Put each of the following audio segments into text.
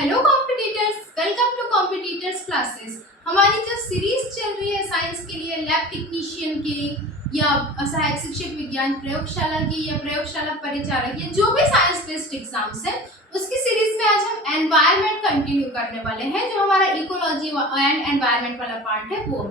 Hello competitors, welcome to competitors classes. हमारी जो series चल रही है साइंस के लिए, लैब टेक्नीशियन की या सहायक शिक्षक विज्ञान प्रयोगशाला की या प्रयोगशाला परिचालक या जो भी साइंस बेस्ड एग्जाम्स है, उसकी सीरीज में आज हम एनवायरनमेंट कंटिन्यू करने वाले हैं। जो हमारा इकोलॉजी एंड एनवायरनमेंट वाला पार्ट है वो।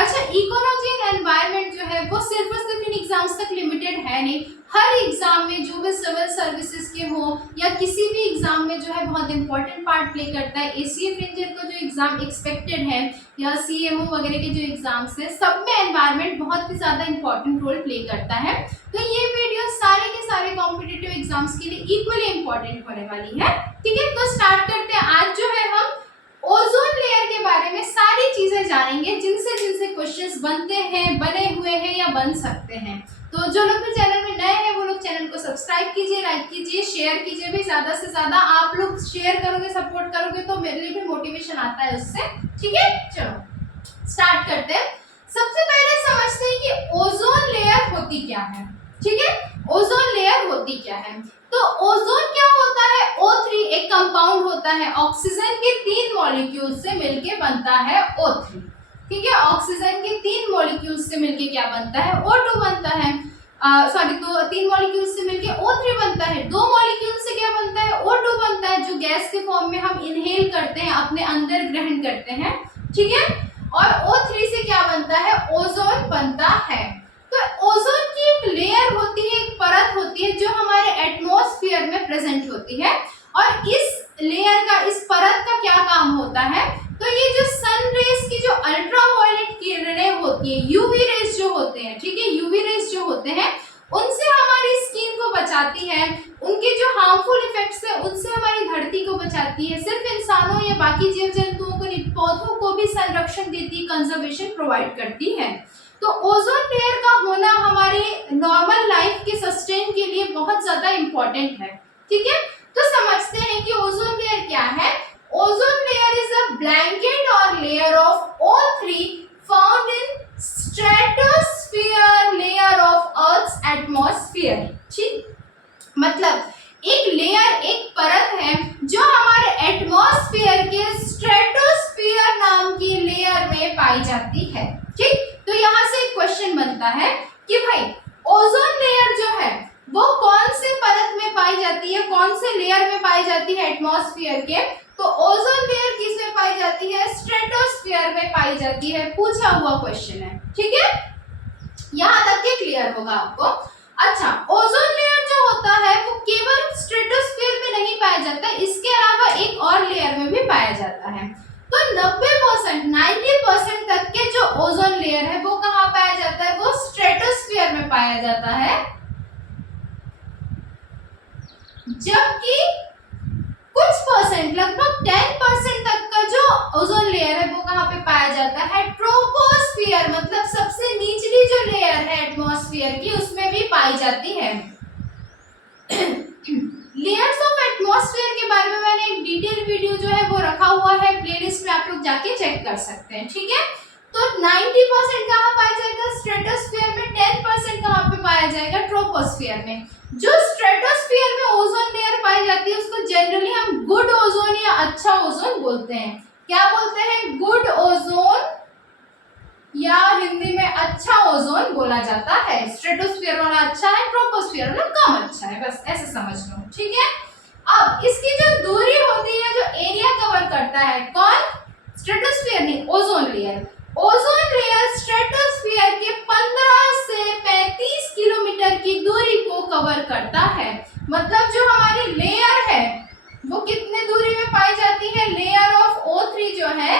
अच्छा, इकोलॉजी एंड एनवायरनमेंट जो है वो सिर्फ और सिर्फ इन एग्जाम्स तक लिमिटेड है नहीं। हर एग्जाम में जो भी सिविल सर्विसेज के हो या किसी भी एग्जाम में जो है बहुत इंपॉर्टेंट पार्ट प्ले करता है। एसीएफ रेंजर का जो एग्जाम एक्सपेक्टेड है या सीएमओ वगैरह के जो एग्जाम्स है, सब में एनवायरनमेंट बहुत ही ज्यादा इंपॉर्टेंट रोल प्ले करता है। तो ये वीडियो सारे के सारे कॉम्पिटिटिव एग्जाम्स के लिए इक्वली इंपॉर्टेंट होने वाली है। ठीक है, तो स्टार्ट करते हैं। आज जो है हम ओजोन लेयर के बारे में सारी चीजें जानेंगे जिनसे जिनसे क्वेश्चंस बनते हैं, बने हुए हैं या बन सकते हैं। तो जो लोग भी चैनल में नए हैं वो लोग चैनल को सब्सक्राइब कीजिए, लाइक कीजिए, शेयर कीजिए भी। ज्यादा से ज्यादा आप लोग शेयर करोगे, सपोर्ट करोगे तो मेरे लिए भी मोटिवेशन आता है उससे। ठीक है, चलो स्टार्ट करते हैं। सबसे पहले समझते हैं कि ओजोन लेयर होती क्या है। ठीक है, ओजोन लेयर होती क्या है। तो ओजोन क्या होता है? O3 एक कंपाउंड होता है, ऑक्सीजन के 3 मॉलिक्यूल से मिलके बनता है O3। ठीक है, ऑक्सीजन के 3 मॉलिक्यूल से मिलके क्या बनता है? O2 बनता है। सॉरी, तो 3 मॉलिक्यूल से मिलके O3 बनता है। 2 मॉलिक्यूल से क्या बनता है? O2 बनता है, जो गैस के फॉर्म में हम इनहेल करते हैं, अपने अंदर ग्रहण करते हैं। ठीक है, और O3 से क्या बनता है? ओजोन बनता है। तो ओजोन की एक लेयर होती है, एक परत होती है जो हमारे एटमॉस्फेयर में प्रेजेंट होती है। और इस लेयर का, इस परत का क्या काम होता है? तो ये जो सन रेज की जो अल्ट्रावायलेट किरणें होती है, यूवी रेज जो होते हैं, ठीक है, यूवी रेज जो होते हैं, उनसे हमारी स्किन को बचाती है। उनके जो हार्मफुल इफेक्ट्स है उनसे हमारी धरती को बचाती है। सिर्फ इंसानों या बाकी जीव जंतुओं को नहीं, पौधों को भी संरक्षण देती है, कंजर्वेशन प्रोवाइड करती है। तो ओजोन लेयर का होना हमारे नॉर्मल लाइफ के सस्टेन के लिए बहुत ज्यादा इंपॉर्टेंट है। ठीक है, तो समझते हैं कि ओजोन लेयर क्या है। Ozone layer is a blanket or layer of O3 found in stratosphere layer of earth's atmosphere. ठीक, मतलब एक लेयर, एक परत है जो हमारे एटमॉस्फेयर के स्ट्रेटोस्फीयर नाम की लेयर में पाई जाती है। ठीक, तो यहाँ से एक क्वेश्चन बनता है कि भाई ओजोन लेयर जो है वो कौन से परत में पाई जाती है, कौन से लेयर में पाई जाती है एटमॉस्फेयर के? तो ओजोन लेयर किस में पाई जाती है? स्ट्रेटोस्फीयर में पाई जाती है। पूछा हुआ क्वेश्चन है। ठीक है, यहाँ तक के क्लियर होगा आपको। अच्छा, ओजोन लेयर जो होता है वो केवल स्ट्रेटोस्फीयर में नहीं पाया जाता, इसके अलावा एक और लेयर में भी पाया जाता है। तो 90%, 90% तक के जो ओजोन लेयर है वो कहाँ पाया जाता है? वो स्ट्रेटोस्फीयर में पाया जाता है। जबकि कुछ परसेंट, लगभग 10% तक का जो ओजोन लेयर है वो कहाँ पे पाया जाता है? ट्रोपोस्फीयर, मतलब सबसे निचली जो लेयर है एटमॉस्फेयर की, उसमें भी पाई जाती है। लेयर्स ऑफ एटमॉस्फेयर के बारे में मैंने एक डिटेल वीडियो जो है वो रखा हुआ है प्लेलिस्ट में, आप लोग जाके चेक कर सकते हैं। ठीक है, तो 90% कहाँ पाया जाएगा? स्ट्रेटोस्फीयर में। 10% कहाँ पे पाया जाएगा? ट्रोपोस्फीयर में। जो स्ट्रेटोस्फीयर में ओजोन लेयर पाई जाती है उसको जनरली हम गुड ओजोन या अच्छा ओजोन बोलते हैं। क्या बोलते हैं? गुड ओजोन या हिंदी में अच्छा ओजोन बोला जाता है। स्ट्रेटोस्फीयर वाला अच्छा है, ट्रोपोस्फीयर वाला कम अच्छा है, बस ऐसे समझ लो। ठीक है, अब इसकी जो दूरी होती है, जो एरिया कवर करता है, कौन? स्ट्रेटोस्फीयर नहीं, ozone layer. Ozone layer stratosphere के 15 से 35 किलोमीटर की दूरी को कवर करता है। मतलब जो हमारी लेयर है वो कितने दूरी में पाई जाती है? लेयर ऑफ O3 जो है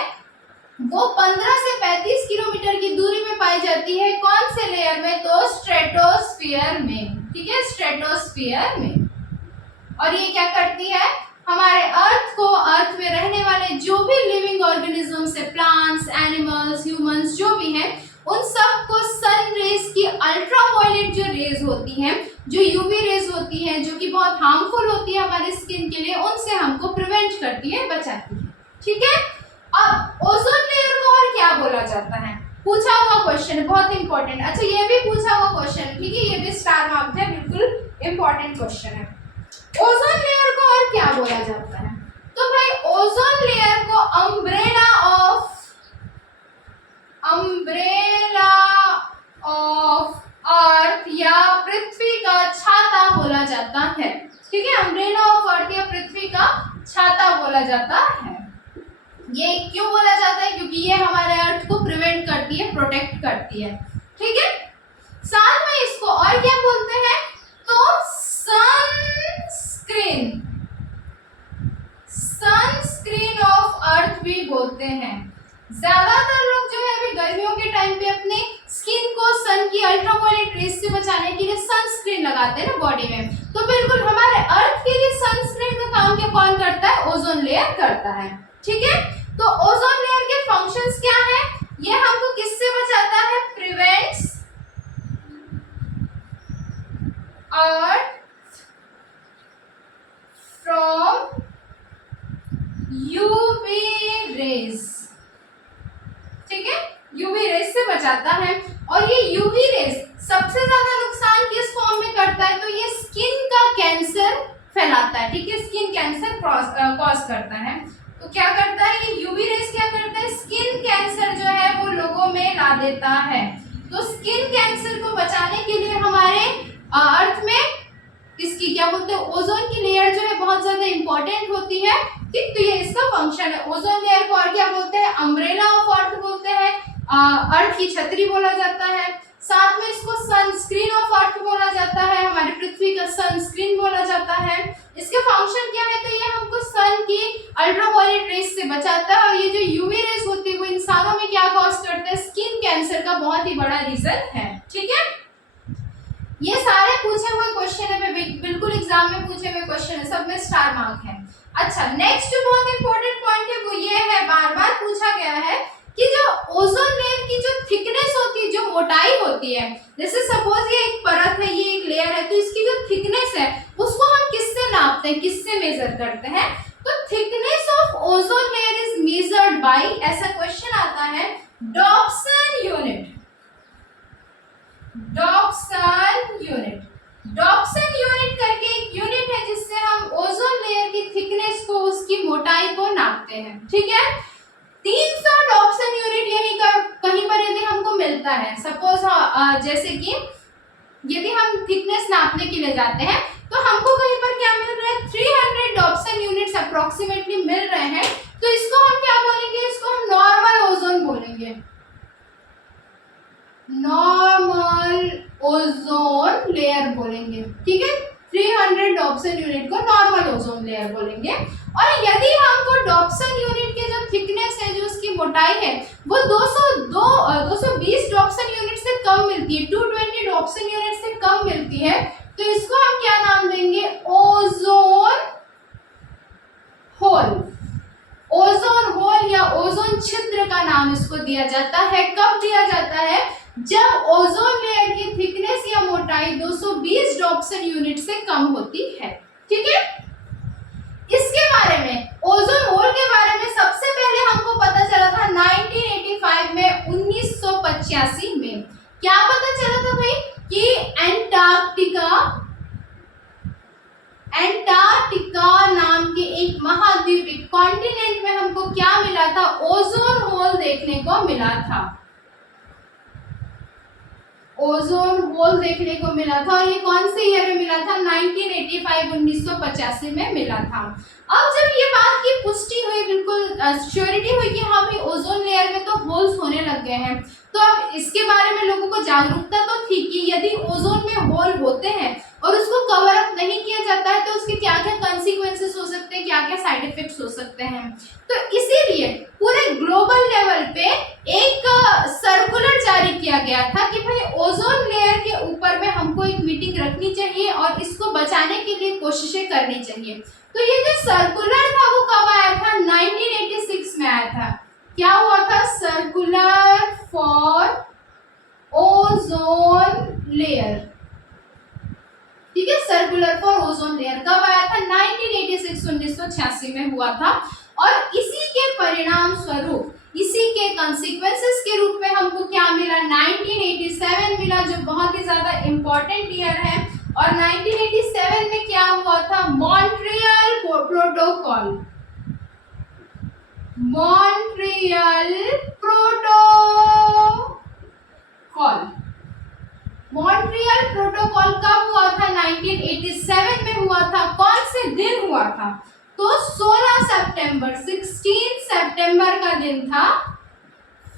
वो 15 से 35 किलोमीटर की दूरी में पाई जाती है। कौन से लेयर में? तो स्ट्रेटोस्फीयर में। ठीक है, स्ट्रेटोस्फीयर में। और ये क्या करती है? हमारे अर्थ को, अर्थ में रहने वाले जो भी लिविंग ऑर्गेनिजम्स है, प्लांट्स, एनिमल्स, ह्यूमंस जो भी हैं, उन सब को सन रेज की अल्ट्रावायलेट जो रेज होती हैं, जो यूवी रेज होती हैं, जो कि बहुत हार्मफुल होती है हमारी स्किन के लिए, उनसे हमको प्रिवेंट करती है, बचाती है। ठीक है, अब ओजोन लेयर को और क्या बोला जाता है? पूछा हुआ क्वेश्चन है, बहुत इंपॉर्टेंट। अच्छा, ये भी पूछा हुआ क्वेश्चन है, ठीक है, ये भी स्टार मार्क्ड है, बिल्कुल इंपॉर्टेंट क्वेश्चन है। ओजोन लेयर को और क्या बोला जाता है? तो भाई ओजोन लेयर को अम्ब्रेला ऑफ अर्थ या पृथ्वी का छाता बोला जाता है। ठीक है, अम्ब्रेला ऑफ अर्थ या पृथ्वी का छाता बोला जाता है। ये क्यों बोला जाता है? क्योंकि ये हमारे अर्थ को प्रिवेंट करती है, प्रोटेक्ट करती है। ठीक है, साथ में इसको और क्या बोलते हैं? तो सनस्क्रीन ऑफ अर्थ भी बोलते हैं। ज्यादातर लोग जो है अभी गर्मियों के टाइम पे अपने स्किन को सन की अल्ट्रावायलेट रेस से बचाने के लिए सनस्क्रीन लगाते हैं ना बॉडी में। तो बिल्कुल हमारे अर्थ के लिए सनस्क्रीन का काम क्या कौन करता है? ओजोन लेयर करता है। ठीक है, तो ओजोन लेयर के फंक्शंस क्या है? ये हमको किससे बचाता है? Prevents earth from UV rays. ठीक है, यूवी रेज से बचाता है। और ये यूवी रेज सबसे ज्यादा नुकसान किस फॉर्म में करता है? तो ये स्किन का कैंसर फैलाता है। ठीक है, स्किन कैंसर कॉज करता है। तो क्या करता है ये यूवी रेज? क्या करता है? स्किन कैंसर जो है वो लोगों में ला देता है। तो स्किन कैंसर को बचाने के लिए हमारे अर्थ में इसकी क्या बोलते हैं? ओजोन की लेयर जो है बहुत ज्यादा इंपॉर्टेंट होती है। ठीक, तो ये इसका फंक्शन है। ओजोन लेयर को और क्या बोलते हैं? अम्ब्रेला ऑफ अर्थ बोलते हैं, अर्थ की छतरी बोला जाता है। साथ में इसको सनस्क्रीन ऑफ अर्थ बोला जाता है, हमारी पृथ्वी का सनस्क्रीन बोला जाता है। इसके फंक्शन क्या है? तो ये हमको सन की अल्ट्रावायलेट रेस से बचाता है। और ये जो यूवी रेस होती है वो इंसानों में क्या कॉज करता है? स्किन कैंसर का बहुत ही बड़ा रीजन है। ठीक है, ये सारे पूछे हुए क्वेश्चन है, बिल्कुल एग्जाम में पूछे हुए क्वेश्चन है, सब में स्टार मार्क है। अच्छा, नेक्स्ट जो बहुत इंपॉर्टेंट पॉइंट है वो ये है, बार बार पूछा गया है कि जो ओजोन लेयर की जो थिकनेस होती है, जो मोटाई होती है, जैसे सपोज ये एक परत है, ये एक लेयर है, तो इसकी जो थिकनेस है उसको हम किससे नापते हैं, किससे मेजर करते हैं? तो thickness of ozone layer is measured by, ऐसा क्वेश्चन आता है, डॉप्सन यूनिट। डॉप्सन यूनिट करके एक यूनिट है जिससे हम ओजोन लेयर की थिकनेस को, उसकी मोटाई को नापते हैं। ठीक है, 300 डॉप्सन यूनिट यही कहीं पर यदि हमको मिलता है, सपोज जैसे कि यदि हम थिकनेस नापने के लिए जाते हैं तो हमको कहीं पर क्या मिल रहा है? 300 डॉप्सन यूनिट्स अप्रोक्सीमेटली मिल रहे हैं। तो इसको हम क्या बोलेंगे? इसको हम नॉर्मल ओजोन बोलेंगे, नॉर्मल ओजोन लेयर बोलेंगे। ठीक है, 300 डॉप्सन यूनिट को नॉर्मल ओजोन लेयर बोलेंगे। और यदि हमको डॉप्सन यूनिट के जो थिकनेस है, जो उसकी मोटाई है, वो 220 डॉप्सन यूनिट से कम मिलती है, 220 डॉप्सन यूनिट से कम मिलती है, तो इसको हम क्या नाम देंगे? Ozone hole. ओजोन होल या ओजोन छिद्र का नाम इसको दिया जाता है। कब दिया जाता है? जब ओजोन लेयर की थिकनेस या मोटाई 220 डॉप्सन यूनिट से कम होती है। ठीक है, इसके बारे में, ओजोन होल के बारे में सबसे पहले हमको पता चला था 1985 में, 1985 में। क्या पता चला था भाई? कि एंटार्क्टिका नाम के एक महाद्वीप, एक कॉन्टिनेंट में हमको क्या मिला था? ओजोन होल देखने को मिला था। ओजोन होल देखने को मिला था। और ये कौन से ईयर में मिला था? 1985, 1985 में मिला था। अब जब ये बात की पुष्टि हुई, बिल्कुल श्योरिटी हुई कि हाँ भाई ओजोन लेयर में तो होल्स होने लग गए हैं, तो अब इसके बारे में लोगों को जागरूकता तो थी कि यदि ओजोन में होल होते हैं और उसको कवर अप नहीं किया जाता है तो उसके क्या क्या कॉन्सिक्वेंसेस हो सकते हैं, क्या क्या साइड इफेक्ट्स हो सकते हैं। तो इसीलिए पूरे ग्लोबल लेवल पे एक सर्कुलर जारी किया गया था कि भाई ओजोन लेयर के ऊपर में हमको एक मीटिंग रखनी चाहिए और इसको बचाने के लिए कोशिशें करनी चाहिए। तो ये जो सर्कुलर था वो कब आया था? 1986 में आया था। क्या हुआ था? Circular for ozone layer. ठीक है, सर्कुलर फॉर ओजोन लेयर कब आया था? 1986, 1986 में हुआ था। और इसी के परिणाम स्वरूप, इसी के कॉन्सिक्वेंसेस के रूप में हमको क्या मिला? 1987 मिला, जो बहुत ही ज्यादा इंपॉर्टेंट ईयर है। और 1987 में क्या हुआ था? Montreal protocol. Montreal protocol. Montreal protocol कब हुआ था? 1987 में हुआ था। कौन से दिन हुआ था? तो 16 सितंबर का दिन था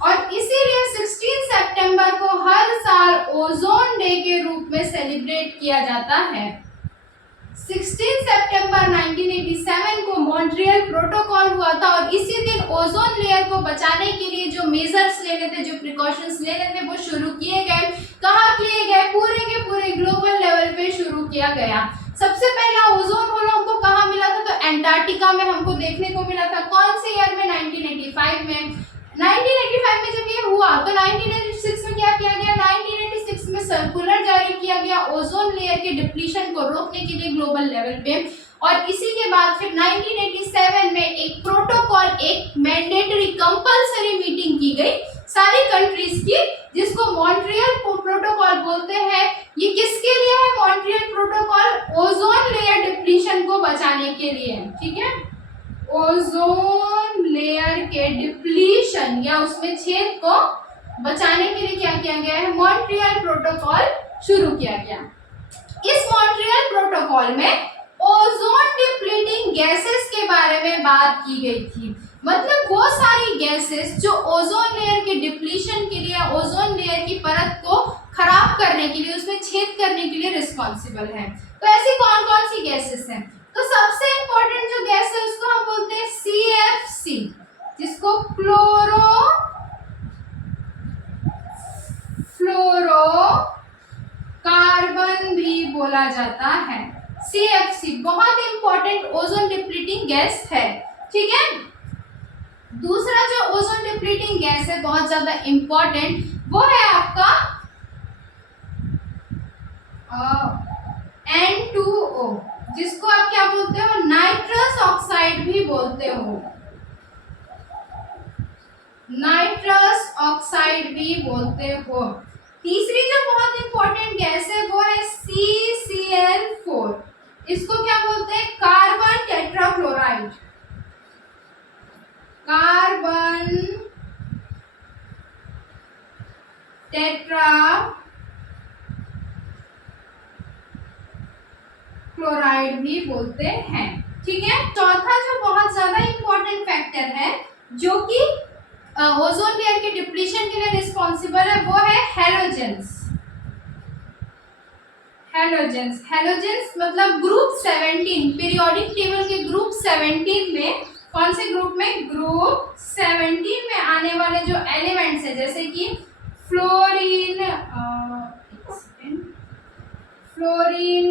और इसीलिए 16 सितंबर को हर साल ओजोन डे के रूप में सेलिब्रेट किया जाता है। 16 सितंबर 1987 को मॉन्ट्रियल प्रोटोकॉल हुआ था और इसी दिन ओजोन लेयर को बचाने के लिए जो मेजर्स लेने थे, जो प्रिकॉशंस लेने थे, वो शुरू किए गए। कहाँ किए गए? पूरे के पूरे ग्लोबल लेवल पे शुरू किया गया। सबसे पहला ओजोन होल हमको कहाँ मिला था? तो एंटार्क्टिका में हमको देखने को मिला था। कौन से ईयर में? 1985 में। 1985 में जब ये हुआ तो 1986 में क्या किया गया? 1986 में सर्कुलर जारी किया गया ओजोन लेयर के डिप्लीशन को रोकने के लिए ग्लोबल लेवल पे। और इसी के बाद फिर 1987 में एक प्रोटोकॉल, एक मैंडेटरी कंपल्सरी मीटिंग की गई सारी कंट्रीज की, जिसको मॉन्ट्रियल प्रोटोकॉल बोलते हैं। ये किसके लिए है Montreal protocol? Ozone layer depletion को बचाने के लिए, ठीक है। ओजोन लेयर के डिप्लीशन या उसमें छेद को बचाने के लिए क्या किया गया है? मॉन्ट्रियल प्रोटोकॉल शुरू किया गया। इस मॉन्ट्रियल प्रोटोकॉल में ओजोन डिप्लीटिंग गैसेस के बारे में बात की गई थी। मतलब वो सारी गैसेस जो ओजोन लेयर के डिप्लीशन के लिए, ओजोन लेयर की परत को खराब करने के लिए, उसमें छेद करने के लिए रिस्पॉन्सिबल है। तो ऐसी कौन कौन सी गैसेस हैं? तो सबसे इंपॉर्टेंट जो गैस है उसको हम बोलते हैं CFC, जिसको क्लोरोफ्लोरोकार्बन भी बोला जाता है। CFC बहुत इंपॉर्टेंट ओजोन डिप्लीटिंग गैस है, ठीक है। दूसरा जो ओजोन डिप्लीटिंग गैस है बहुत ज्यादा इंपॉर्टेंट, वो है आपका N2O, जिसको आप क्या बोलते हो? नाइट्रस ऑक्साइड भी बोलते हो। नाइट्रस ऑक्साइड भी बोलते हो। तीसरी जो बहुत इंपॉर्टेंट गैस है वो है CCl4, इसको क्या बोलते हैं? Carbon tetrachloride. कार्बन टेट्राक्लोराइड भी बोलते हैं, ठीक है। चौथा जो बहुत ज्यादा इंपॉर्टेंट फैक्टर है जो कि ओजोन लेयर के डिप्लीशन के लिए रिस्पॉन्सिबल है, वो है हैलोजेंस। हैलोजेंस मतलब ग्रुप 17, पीरियोडिक टेबल के ग्रुप 17 में, कौन से ग्रुप में? ग्रुप 17 में आने वाले जो एलिमेंट्स है, जैसे कि फ्लोरीन, क्लोरीन,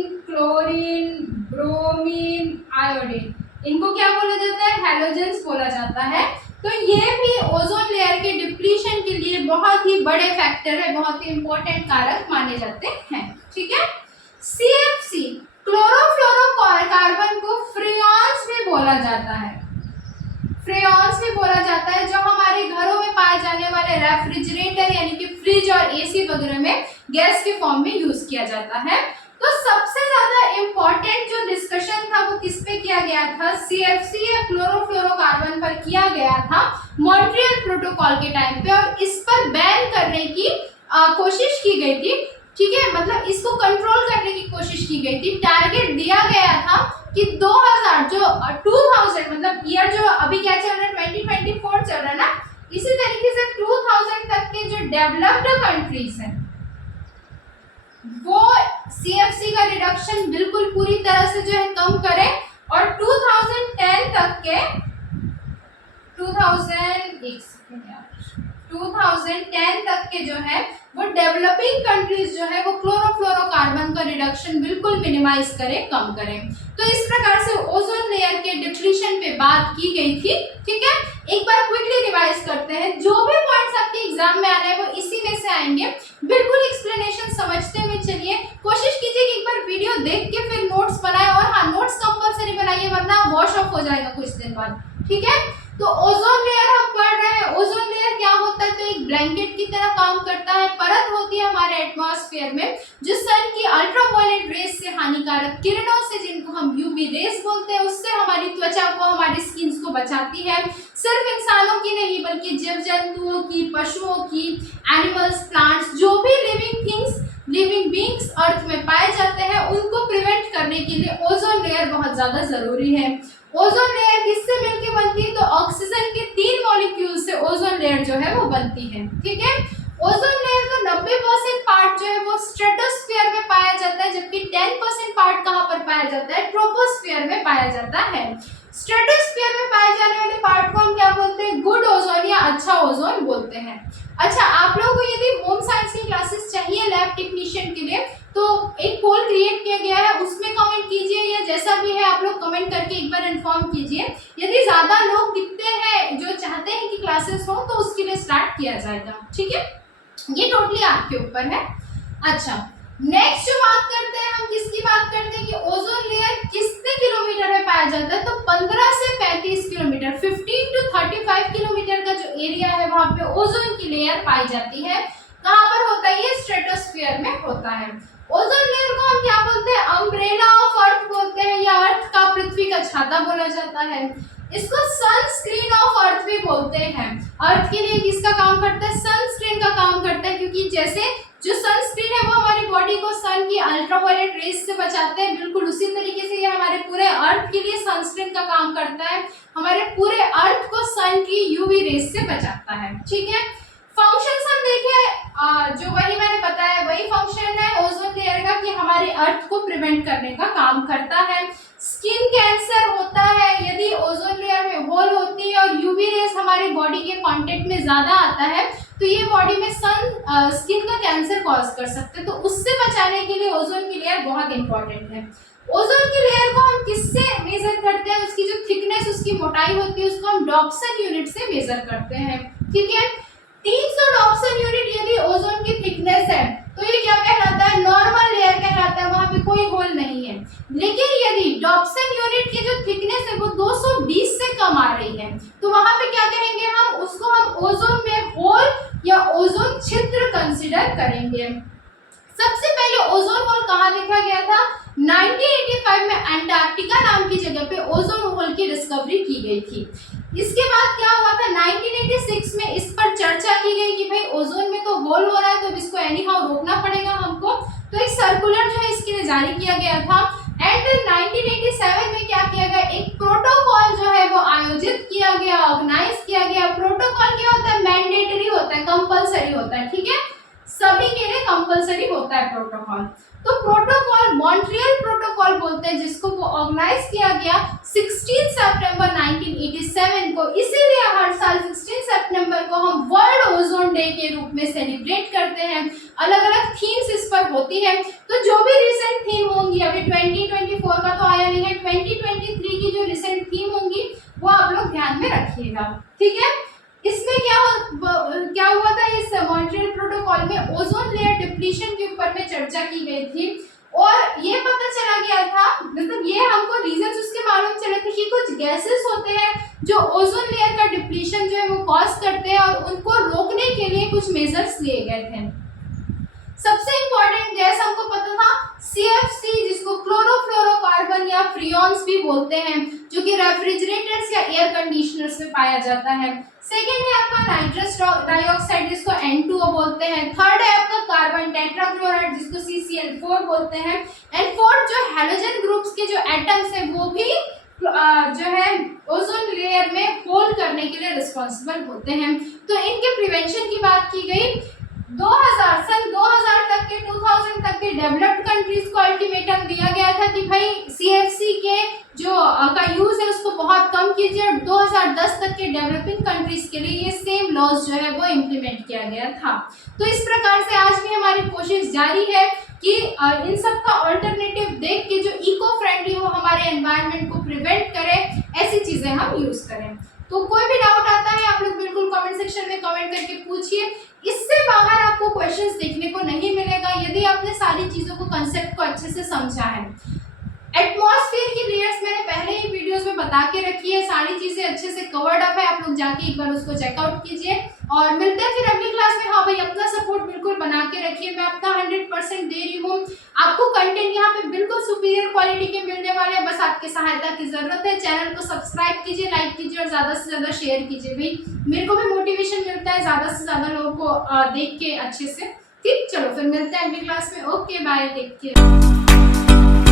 ब्रोमीन, आयोडीन, इनको क्या बोला जाता है? हैलोजेंस बोला जाता है। तो ये भी ओजोन लेयर के डिप्लीशन के लिए बहुत ही बड़े फैक्टर है, बहुत ही इंपॉर्टेंट कारक माने जाते हैं, ठीक है। CFC क्लोरोफ्लोरोकार्बन को फ्रेऑन्स भी बोला जाता है। फ्रेऑन्स भी बोला जाता है, जो हमारे घरों में पाए जाने वाले रेफ्रिजरेटर यानी कि फ्रिज और AC वगैरह में गैस के फॉर्म में यूज किया जाता है। तो सबसे ज्यादा इंपॉर्टेंट जो डिस्कशन था वो किस पे किया गया था? CFC या क्लोरोफ्लोरोकार्बन पर किया गया था मॉन्ट्रियल प्रोटोकॉल के टाइम पे, और इस पर बैन करने की कोशिश की गई थी, ठीक है। मतलब इसको कंट्रोल करने की कोशिश की गई थी। टारगेट दिया गया था कि 2000 मतलब ईयर जो अभी क्या चल रहा है 2024 चल रहा है ना, इसी तरीके से 2000 तक के जो डेवलप्ड कंट्रीज हैं वो CFC का रिडक्शन बिल्कुल पूरी तरह से जो है कम करें, और 2010 तक के 2010 तक के जो है वो डेवलपिंग कंट्रीज जो है वो क्लोरोफ्लोरोकार्बन का रिडक्शन बिल्कुल मिनिमाइज करें, कम करें। तो इस प्रकार से ओजोन लेयर के डिप्लीशन पे बात की गई थी, ठीक है। एक बार क्विकली रिवाइज करते हैं, जो भी पॉइंट्स आपके एग्जाम में आ रहे हैं वो इसी में से आएंगे। बिल्कुल एक्सप्लेनेशन समझते हुए चलिए, कोशिश कीजिए कि एक बार वीडियो देख के फिर नोट्स बनाए, और हाँ नोट्स कंपलसरी बनाइए वरना वॉश ऑफ हो जाएगा कुछ दिन बाद, ठीक है। तो ओजोन लेयर हम पढ़ रहे हैं। ओजोन लेयर क्या होता है? तो एक ब्लैंकेट की तरह काम करता है, परत होती है हमारे एटमॉस्फेयर में जो सन की अल्ट्रावायलेट रेस से, हानिकारक किरणों से, जिनको हम UV रेस बोलते हैं, उससे हमारी त्वचा को, हमारी स्किन को को बचाती है। सिर्फ इंसानों की नहीं बल्कि जीव जंतुओं की, पशुओं की, एनिमल्स, प्लांट्स, जो भी लिविंग बींग्स अर्थ में पाए जाते हैं उनको प्रिवेंट करने के लिए ओजोन लेयर बहुत ज्यादा जरूरी है। ओजोन लेयर किससे मिलकर बनती है? तो ऑक्सीजन के 3 मॉलिक्यूल से ओजोन लेयर जो है वो बनती है। ठीक है, ओजोन लेयर का 90% पार्ट जो है वो स्ट्रेटोस्फीयर में पाया जाता है, जबकि 10% पार्ट कहाँ पर पाया जाता है? ट्रोपोस्फीयर में पाया जाता है। स्ट्रेटोस्फीयर में पाए जाने वाले पार्ट को हम क्या बोलते हैं? गुड ओजोन या अच्छा ओजोन बोलते हैं। अच्छा, आप लोगों को यदि होम साइंस की क्लासेस चाहिए लैब टेक्नीशियन के लिए तो एक पोल क्रिएट किया गया है, उसमें कमेंट कीजिए या जैसा भी है आप लोग कमेंट करके एक बार इन्फॉर्म कीजिए। यदि ज्यादा लोग दिखते हैं जो चाहते हैं कि क्लासेस हो तो उसके लिए स्टार्ट किया जाएगा। ठीक है, ये टोटली आपके ऊपर है। अच्छा, नेक्स्ट जो बात करते हैं हम किसकी बात करते हैं कि ओजोन लेयर कितने किलोमीटर में पाया जाता है? तो 15 से 35 किलोमीटर, 15 to 35 किलोमीटर का जो एरिया है वहां पे ओजोन की लेयर पाई जाती है। कहां पर होता है? ये स्ट्रेटोस्फीयर में होता है। ओजोन लेयर को हम क्या बोलते हैं? अम्ब्रेला ऑफ अर्थ बोलते हैं या अर्थ का, पृथ्वी का छाता बोला जाता है। इसको सनस्क्रीन ऑफ अर्थ भी बोलते हैं। अर्थ के लिए किसका काम करता है? सनस्क्रीन का काम करता है, क्योंकि जैसे जो सनस्क्रीन है वो हमारी बॉडी को सन की अल्ट्रावायलेट रेज से बचाते हैं, बिल्कुल उसी तरीके से ये हमारे पूरे अर्थ के लिए सनस्क्रीन का काम करता है, हमारे पूरे अर्थ को सन की यूवी रेज से बचाता है। ठीक है, फंक्शंस हम देखें, जो वही मैंने बताया वही फंक्शन है ओजोन लेयर का कि हमारे अर्थ को प्रिवेंट करने का काम करता है। स्किन कैंसर होता है यदि ओजोन लेयर में होल होती है और यूवी रेज हमारी बॉडी के कांटेक्ट में ज्यादा आता है तो ये बॉडी में स्किन का कैंसर कॉज कर सकते हैं, तो उससे बचाने के लिए ओजोन की लेयर बहुत इंपॉर्टेंट है। ओजोन की लेयर को हम किससे मेजर करते हैं? उसकी जो थिकनेस, उसकी मोटाई होती है उसको हम डॉप्सन यूनिट से मेजर करते हैं। ठीक है, 300 डॉप्सन यूनिट यदि ओजोन की थिकनेस है तो ये क्या कहलाता है? नॉर्मल लेयर कहलाता है, वहां पे कोई होल नहीं है। लेकिन यदि डॉप्सन यूनिट की जो थिकनेस है वो 220 से कम आ रही है तो वहां पे क्या कहेंगे हम? उसको हम ओजोन में होल या ओजोन छिद्र कंसीडर करेंगे। सबसे पहले ओजोन होल कहाँ देखा गया था? 1985 में अंटार्कटिका नाम की जगह पे ओजोन होल की डिस्कवरी की गई थी। इसके बाद क्या हुआ था? 1986 में इस पर चर्चा की गई कि भाई ओजोन में तो होल हो रहा है तो इसको एनी हाउ रोकना पड़ेगा हमको, तो एक सर्कुलर जो है इसके लिए जारी किया गया था। एंड 1987 में क्या किया गया? एक प्रोटोकॉल जो है वो आयोजित किया गया, ऑर्गेनाइज किया गया। प्रोटोकॉल क्या होता है? मैंडेटरी होता है, कंपल्सरी होता है। ठीक है, सभी के लिए कंपल्सरी होता है प्रोटोकॉल। तो प्रोटोकॉल मॉन्ट्रियल प्रोटोकॉल बोलते हैं जिसको वो ऑर्गेनाइज किया गया 16 सितंबर 1987 को। इसीलिए हर साल 16 सितंबर को हम वर्ल्ड ओजोन डे के रूप में सेलिब्रेट करते हैं। अलग अलग थीम्स इस पर होती है, तो जो भी रिसेंट थीम होंगी, अभी 2024 का तो आया नहीं है, 2023 की जो रिसेंट थीम होंगी वो आप लोग ध्यान में रखिएगा। ठीक है, इसमें क्या हुआ था? इस मॉन्ट्रियल प्रोटोकॉल में ओजोन लेयर डिप्लीशन के ऊपर में चर्चा की गई थी और ये पता चला गया था, मतलब ये हमको रीजंस उसके मालूम चले थे कि कुछ गैसेस होते हैं जो ओजोन लेयर का डिप्लीशन जो है वो कॉज करते हैं और उनको रोकने के लिए कुछ मेजर्स लिए गए थे। सबसे इंपॉर्टेंट गैस हमको पता था CFC, जिसको क्लोरोफ्लोरोकार्बन या फ्रियॉन्स भी बोलते हैं, जो कि रेफ्रिजरेटर्स या एयर कंडीशनर्स में पाया जाता है। सेकेंड है आपका नाइट्रस डाइऑक्साइड, जिसको N2O बोलते हैं। थर्ड है आपका कार्बन टेट्राक्लोराइड, जिसको CCl4 बोलते हैं। एंड फोर्थ जो हैलोजन ग्रुप्स के जो एटम्स है वो भी जो है ओजोन लेयर में होल करने के लिए रिस्पॉन्सिबल होते हैं। तो इनके प्रिवेंशन की बात की गई। 2000 तक के 2000 तक के डेवलप्ड कंट्रीज को अल्टीमेटम दिया गया था कि भाई CFC के जो का यूज है उसको बहुत कम कीजिए, और 2010 तक के डेवलपिंग कंट्रीज के लिए ये सेम लॉज जो है वो इम्प्लीमेंट किया गया था। तो इस प्रकार से आज भी हमारी कोशिश जारी है कि इन सब का ऑल्टरनेटिव देख के जो इको फ्रेंडली हो, हमारे एनवायरनमेंट को प्रिवेंट करे, ऐसी चीजें हम यूज करें। तो कोई भी डाउट आता है आप लोग बिल्कुल कमेंट सेक्शन में कमेंट करके पूछिए। इससे बाहर आपको क्वेश्चंस देखने को नहीं मिलेगा यदि आपने सारी चीजों को, कंसेप्ट को अच्छे से समझा है। एटमॉस्फेयर की लेयर्स मैंने पहले ही वीडियोस में बता के रखी है, सारी चीजें अच्छे से कवर्ड अप है, आप लोग जाके एक बार उसको चेकआउट कीजिए। और मिलते हैं फिर अगली क्लास में। हाँ भाई, अपना सपोर्ट बिल्कुल बना के रखिए, मैं अपना 100% दे रही हूँ आपको। कंटेंट यहाँ पे बिल्कुल सुपीरियर सुपीरियर क्वालिटी के मिलने वाले हैं। बस आपकी सहायता की जरूरत है। चैनल को सब्सक्राइब कीजिए, लाइक कीजिए और ज़्यादा से ज़्यादा शेयर कीजिए। भाई मेरे को भी मोटिवेशन मिलता है ज़्यादा से ज़्यादा लोगों को देख के अच्छे से। ठीक, चलो फिर मिलते हैं अगली क्लास में। Okay bye, take care.